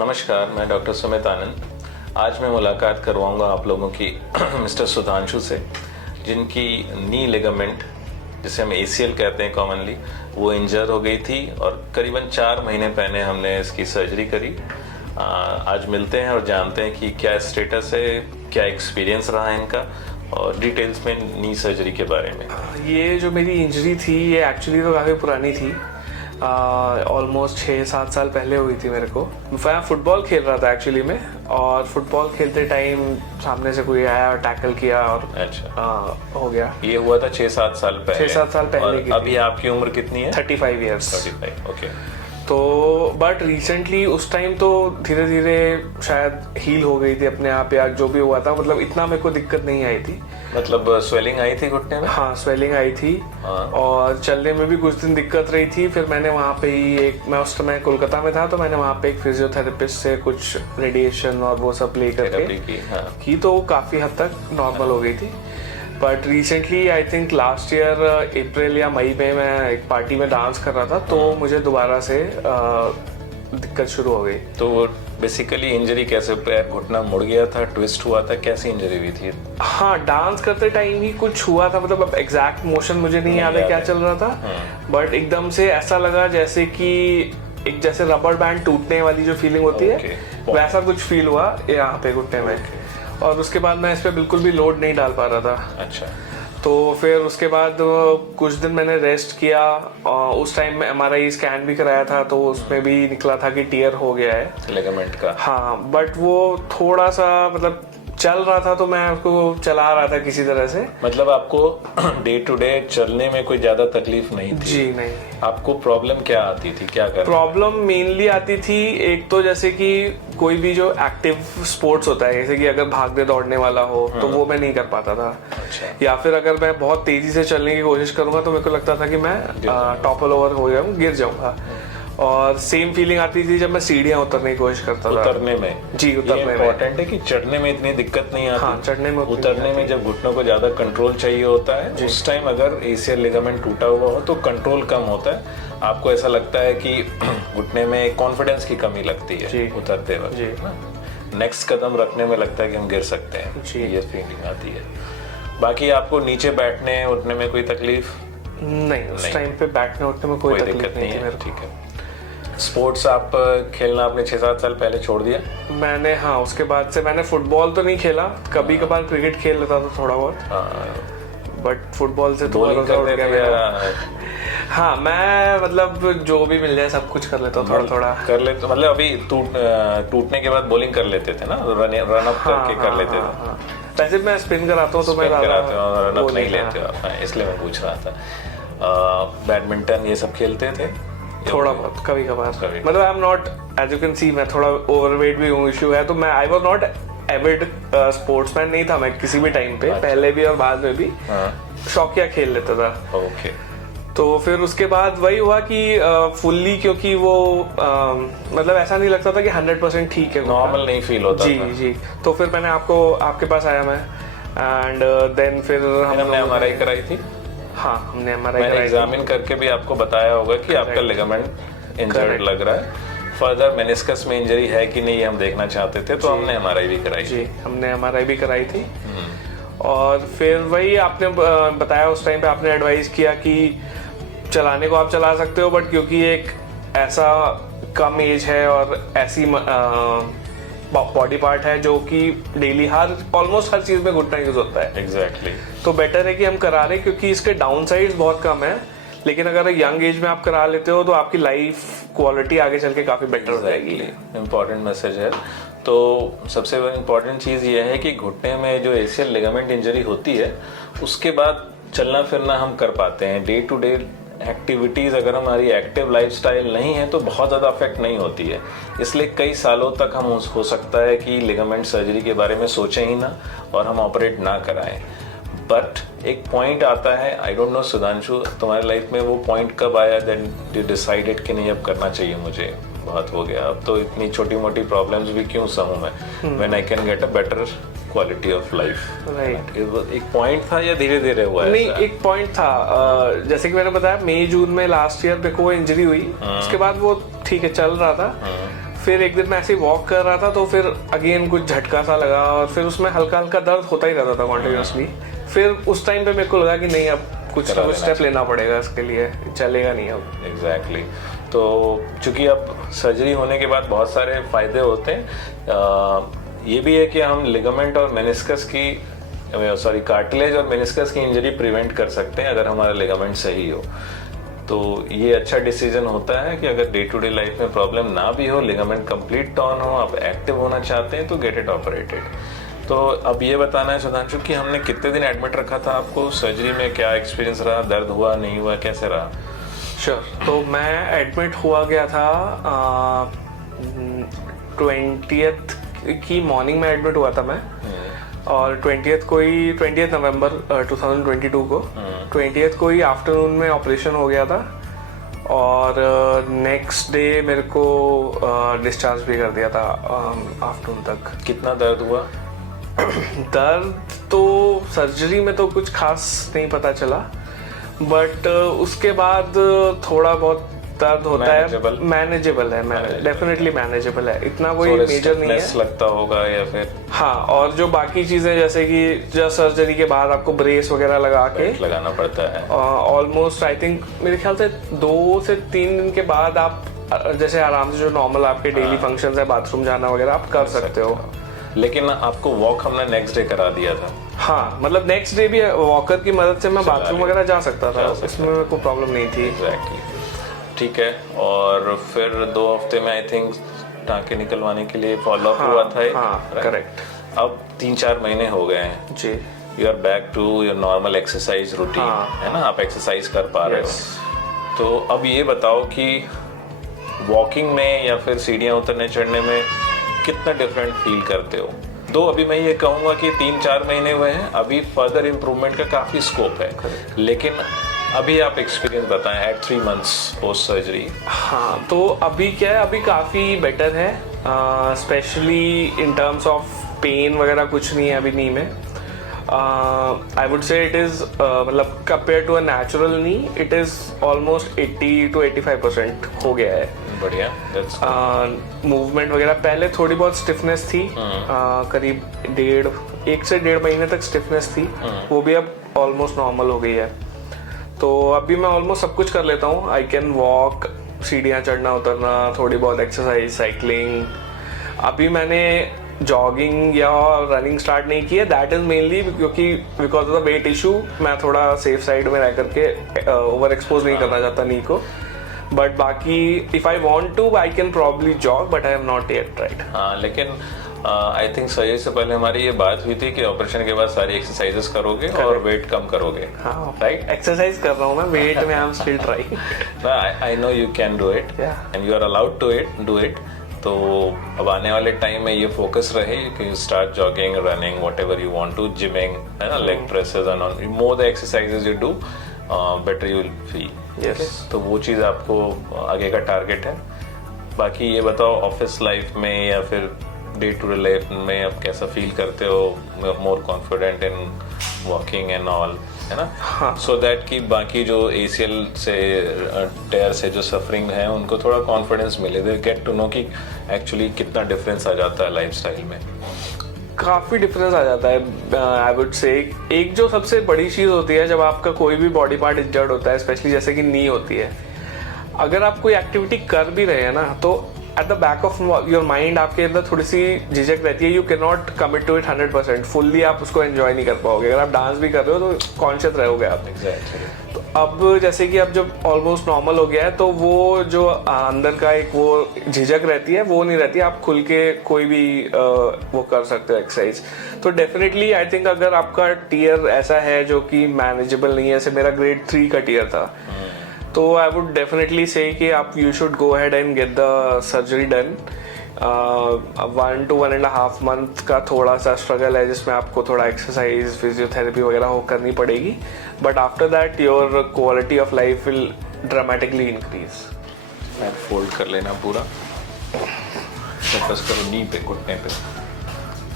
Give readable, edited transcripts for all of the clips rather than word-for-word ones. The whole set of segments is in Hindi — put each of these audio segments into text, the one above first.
नमस्कार, मैं डॉक्टर सुमित आनंद। आज मैं मुलाकात करवाऊंगा आप लोगों की मिस्टर सुधांशु से, जिनकी नी लिगामेंट, जिसे हम ACL कहते हैं कॉमनली, वो इंजर हो गई थी और करीबन 4 महीने पहले हमने इसकी सर्जरी करी। आज मिलते हैं और जानते हैं कि क्या स्टेटस है, क्या एक्सपीरियंस रहा है इनका, और डिटेल्स में नी सर्जरी के बारे में। ये जो मेरी इंजरी थी ये एक्चुअली तो काफ़ी पुरानी थी। ऑलमोस्ट 6-7 साल पहले हुई थी मेरे को। मैं फुटबॉल खेल रहा था एक्चुअली में, और फुटबॉल खेलते टाइम सामने से कोई आया और टैकल किया और हो गया। ये हुआ था 6-7 साल पहले। 6-7 साल पहले की। अभी आपकी उम्र कितनी है? 35 ईयर्स। 35, ओके। तो बट रिसेंटली उस टाइम तो धीरे धीरे शायद हील हो गई थी अपने आप, या जो भी हुआ था, मतलब इतना मेरे को दिक्कत नहीं आई थी। मतलब स्वेलिंग आई थी घुटने में? हाँ, स्वेलिंग आई थी। और चलने में भी कुछ दिन दिक्कत रही थी। फिर मैंने वहाँ पे ही मैं उस समय कोलकाता में था, तो मैंने वहाँ पे एक फिजियोथेरेपिस्ट से कुछ रेडिएशन और वो सब ले करके की, तो काफ़ी हद तक नॉर्मल हो गई थी। But recently I think last year April या मई में मैं एक पार्टी में डांस कर रहा था, तो मुझे दोबारा से दिक्कत शुरू हो गई। तो बेसिकली इंजरी कैसे, पैर घुटना मुड़ गया था, ट्विस्ट हुआ था, कैसी इंजरी हुई थी? हाँ, डांस करते टाइम ही कुछ हुआ था, मतलब अब एग्जैक्ट मोशन मुझे नहीं याद है क्या चल रहा था, बट एकदम से ऐसा लगा जैसे कि एक जैसे रबर बैंड टूटने वाली जो फीलिंग होती है, वैसा कुछ फील हुआ यहाँ पे घुटने में। और उसके बाद मैं इस पे बिल्कुल भी लोड नहीं डाल पा रहा था। अच्छा। तो फिर उसके बाद कुछ दिन मैंने रेस्ट किया, और उस टाइम में MRI स्कैन भी कराया था, तो उसमें भी निकला था कि टियर हो गया है लिगामेंट का। हाँ, बट वो थोड़ा सा मतलब चल रहा था, तो मैं उसको चला रहा था किसी तरह से। मतलब आपको डे टू डे चलने में कोई ज्यादा तकलीफ नहीं थी? जी नहीं। आपको प्रॉब्लम क्या आती थी, क्या कर? प्रॉब्लम मेनली आती थी, एक तो जैसे कि कोई भी जो एक्टिव स्पोर्ट्स होता है, जैसे कि अगर भागने दौड़ने वाला हो, तो वो मैं नहीं कर पाता था। अच्छा। या फिर अगर मैं बहुत तेजी से चलने की कोशिश करूंगा, तो मेरे को लगता था कि मैं टॉपल ओवर हो जाऊँ, गिर जाऊंगा। और सेम फीलिंग आती थी जब मैं सीढ़ियाँ उतरने की कोशिश करता था। उतरने में? जी, उतरने में। इम्पोर्टेंट है कि चढ़ने में इतनी दिक्कत नहीं आती। हाँ, चढ़ने में। उतरने में जब घुटनों को ज्यादा कंट्रोल चाहिए होता है, उस टाइम अगर ACL लिगामेंट टूटा हुआ हो तो कंट्रोल कम होता है। आपको ऐसा लगता है कि घुटने में कॉन्फिडेंस की कमी लगती है उतरते वक्त, नेक्स्ट कदम रखने में लगता है कि हम गिर सकते हैं, ये फीलिंग आती है। बाकी आपको नीचे बैठने उठने में कोई तकलीफ? नहीं, उस टाइम पे बैठने उठने में कोई दिक्कत नहीं है। ठीक है। स्पोर्ट्स आप खेलना आपने 6-7 साल पहले छोड़ दिया? मैंने, हाँ, उसके बाद से मैंने फुटबॉल तो नहीं खेला, कभी कभार क्रिकेट खेल लेता था थोड़ा बहुत, बट फुटबॉल से तो भरोसा उठ गया मेरा। हाँ, मैं मतलब जो भी मिल जाए सब कुछ कर लेता हूँ, थोड़ा थोड़ा कर लेते। मतलब अभी टूटने के बाद बॉलिंग कर लेते थे ना, रन अप करके कर लेते थे। वैसे मैं स्पिन कराता हूँ, तो मैं रन अप नहीं लेते हो, इसलिए मैं पूछ रहा था। बैडमिंटन ये सब खेलते थे? थोड़ा बहुत, कभी कभार। मतलब I am not, as you can see, मैं थोड़ा ओवरवेट भी हूँ, इश्यू है, तो मैं I was not avid sportsman नहीं था मैं किसी भी टाइम पे। पहले भी और बाद में भी शौकिया खेल लेता था। ओके। तो फिर उसके बाद वही हुआ कि फुल्ली, क्योंकि वो मतलब ऐसा नहीं लगता था कि 100% ठीक है, नॉर्मल नहीं फील होता जी था। जी। तो फिर मैंने आपके पास आया मैं, एंड देन फिर हमने MRI कराई थी। हाँ, हमने MRI एग्जामिन करके भी आपको बताया होगा कि आपका लिगामेंट इंजर्ड लग रहा है। फर्दर मेनिस्कस में इंजरी है कि नहीं हम देखना चाहते थे, तो हमने MRI भी कराई थी। हमने MRI भी कराई थी। और फिर वही आपने बताया, उस टाइम पे आपने एडवाइस किया कि चलाने को आप चला सकते हो, बट क्योंकि एक ऐसा कम एज है और ऐसी बॉडी पार्ट है जो कि डेली ऑलमोस्ट हर चीज में घुटना यूज होता है। एग्जैक्टली। तो बेटर है कि हम करा रहे, क्योंकि इसके डाउन साइड्स बहुत कम है, लेकिन अगर यंग एज में आप करा लेते हो तो आपकी लाइफ क्वालिटी आगे चल के काफी बेटर हो जाएगी। इम्पोर्टेंट मैसेज है। तो सबसे इम्पोर्टेंट चीज़ ये है कि घुटने में जो ACL लिगामेंट इंजरी होती है, उसके बाद चलना फिरना हम कर पाते हैं। डे टू डे एक्टिविटीज़ अगर हमारी एक्टिव लाइफस्टाइल नहीं है तो बहुत ज़्यादा अफेक्ट नहीं होती है। इसलिए कई सालों तक हम हो सकता है कि लिगामेंट सर्जरी के बारे में सोचें ही ना, और हम ऑपरेट ना कराएं। बट एक पॉइंट आता है, आई डोंट नो सुधांशु, तुम्हारी लाइफ में वो पॉइंट कब आया देन यू डिसाइडेड कि नहीं अब करना चाहिए मुझे, बहुत हो गया, अब तो इतनी छोटी मोटी प्रॉब्लम्स भी क्यों सहूं मैं, when I can get a better quality of life? Right. एक पॉइंट था या धीरे धीरे हुआ? नहीं, एक पॉइंट था। जैसे कि मैंने बताया, मई जून में लास्ट ईयर पे को इंजरी हुई, उसके बाद वो ठीक है चल रहा था। फिर एक दिन मैं ऐसे ही वॉक कर रहा था तो फिर अगेन कुछ झटका सा लगा और फिर उसमें हल्का हल्का दर्द होता ही रहता था कॉन्टिन्यूसली। फिर उस टाइम पे मेरे को लगा कि नहीं, अब कुछ ना कुछ स्टेप लेना पड़ेगा इसके लिए, चलेगा नहीं अब। एग्जैक्टली तो चूंकि अब सर्जरी होने के बाद बहुत सारे फायदे होते हैं। ये भी है कि हम लिगामेंट और मेनिस्कस की कार्टिलेज और मेनिस्कस की इंजरी प्रिवेंट कर सकते हैं अगर हमारा लिगामेंट सही हो। तो ये अच्छा डिसीजन होता है कि अगर डे टू डे लाइफ में प्रॉब्लम ना भी हो, लिगामेंट कंप्लीट टर्न हो, आप एक्टिव होना चाहते हैं तो गेट इट ऑपरेटेड। तो अब ये बताना है सुधांशु कि हमने कितने दिन एडमिट रखा था आपको सर्जरी में, क्या एक्सपीरियंस रहा, दर्द हुआ नहीं हुआ, कैसे रहा? श्योर तो मैं एडमिट हुआ गया था 20th की मॉर्निंग में एडमिट हुआ था मैं, और 20th नवंबर 2022 को 20th को ही आफ्टरनून में ऑपरेशन हो गया था और नेक्स्ट डे मेरे को डिस्चार्ज भी कर दिया था आफ्टरनून तक। कितना दर्द हुआ? दर्द तो सर्जरी में तो कुछ खास नहीं पता चला, बट उसके बाद थोड़ा बहुत दर्द होता है, मैनेजेबल है, डेफिनेटली मैनेजेबल है, इतना कोई मेजर नहीं है। लगता होगा या फिर हाँ, और जो बाकी चीजें जैसे कि जब सर्जरी के बाद आपको ब्रेस वगैरह लगा के लगाना पड़ता है, ऑलमोस्ट आई थिंक मेरे ख्याल से 2 से 3 दिन के बाद आप जैसे आराम से जो नॉर्मल आपके डेली फंक्शंस है, बाथरूम जाना वगैरह आप कर सकते हो। लेकिन आपको वॉक हमने नेक्स्ट डे करा दिया था। हाँ, मतलब नेक्स्ट डे भी वॉकर की मदद से मैं बाथरूम वगैरह जा सकता था, इसमें मेरे को प्रॉब्लम नहीं थी। एग्जैक्टली ठीक है। और फिर 2 हफ्ते में आई थिंक टाँके निकलवाने के लिए फॉलोअप हुआ था। हाँ, करेक्ट। अब 3-4 महीने हो गए हैं जी, you are back to your normal exercise routine, है ना, आप एक्सरसाइज कर पा रहे हो। तो अब ये बताओ कि वॉकिंग में या फिर सीढ़ियाँ उतरने चढ़ने में कितना डिफरेंट फील करते हो? दो अभी मैं ये कहूँगा कि 3-4 महीने हुए हैं, अभी फर्दर इम्प्रूवमेंट का काफ़ी स्कोप है, लेकिन अभी आप एक्सपीरियंस बताएं एट 3 months पोस्ट सर्जरी। हाँ, तो अभी क्या है, अभी काफ़ी बेटर है, specially in terms of pain वगैरह कुछ नहीं है अभी नी में। I would say it is मतलब compare to a natural knee it is almost 80 to 85% हो गया है। बढ़िया। मूवमेंट वगैरह पहले थोड़ी बहुत स्टिफनेस थी, करीब 1 से 1.5 महीने तक स्टिफनेस थी, वो भी अब ऑलमोस्ट नॉर्मल हो गई है। तो अभी मैं ऑलमोस्ट सब कुछ कर लेता हूँ। आई कैन वॉक, सीढ़ियाँ चढ़ना उतरना, थोड़ी बहुत एक्सरसाइज, साइकिलिंग। अभी मैंने जॉगिंग या रनिंग स्टार्ट नहीं की है, दैट इज मेनली क्योंकि because of the weight issue मैं थोड़ा सेफ साइड में रह करके ओवर एक्सपोज नहीं करना चाहता नी को। बट बाकी if I want to I can probably jog, but I have not yet tried. हाँ, लेकिन आई थिंक सर्जरी से पहले हमारी ये बात हुई थी कि ऑपरेशन के बाद सारी एक्सरसाइजेस करोगे और वेट कम करोगे। हाँ, राइट। एक्सरसाइज कर रहा हूँ मैं, वेट में I am still trying. I know you can do it and you are allowed to do it. तो अब आने वाले टाइम में ये फोकस रहे कि start jogging, running, whatever you want to, gymming, है ना, leg presses and on, more the exercises you do better you will feel. Yes, तो वो चीज़ आपको आगे का टारगेट है। बाकी ये बताओ ऑफिस लाइफ में या फिर डे टू डे लाइफ में आप कैसा फील करते हो? More confident in walking and all, है ना, सो दैट कि बाकी जो ACL से टेयर से जो सफरिंग है उनको थोड़ा कॉन्फिडेंस मिले, दे गेट टू नो कि एक्चुअली कितना डिफरेंस आ जाता है लाइफस्टाइल में। काफ़ी डिफरेंस आ जाता है। आई वुड से एक जो सबसे बड़ी चीज़ होती है जब आपका कोई भी बॉडी पार्ट इंजर्ड होता है, स्पेशली जैसे कि नी होती है, अगर आप कोई एक्टिविटी कर भी रहे हैं ना, तो at the back of your mind आपके अंदर थोड़ी सी झिझक रहती है। You can not commit to it 100%, fully आप उसको एंजॉय नहीं कर पाओगे। अगर आप डांस भी कर रहे हो तो कॉन्शियस रहोगे आप। Exactly. तो अब जैसे कि अब जब ऑलमोस्ट नॉर्मल हो गया है, तो वो जो अंदर का एक वो झिझक रहती है वो नहीं रहती, आप खुल के कोई भी वो कर सकते हो एक्सरसाइज। तो डेफिनेटली आई थिंक अगर आपका टीयर ऐसा है जो कि मैनेजेबल नहीं है, जैसे मेरा ग्रेड 3 का टीयर था, तो आई वुड डेफिनेटली से कि आप you should go ahead and get the surgery done. 1 to 1.5 month का थोड़ा सा स्ट्रगल है जिसमें आपको थोड़ा एक्सरसाइज, फिजियोथेरेपी वगैरह हो करनी पड़ेगी, but after that your quality of life will dramatically increase. पैर फोल्ड कर लेना पूरा, फोकस करो नी पे, घुटने पे,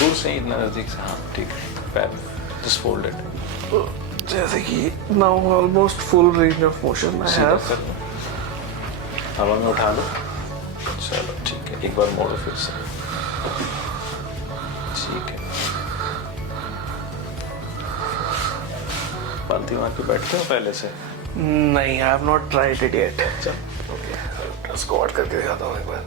दूर से ही, इतना नजदीक से। हाँ ठीक है, पैर जस्ट फोल्ड इट, जैसे कि now almost full range of motion I have. हवा में उठा लो, चलो ठीक है, एक बार मोड़ो फिर से। ठीक है, पालती मार के बैठते हो पहले से? नहीं, आई have not tried it yet. चल ओके, स्क्वाट करके दिखाता हूँ एक बार।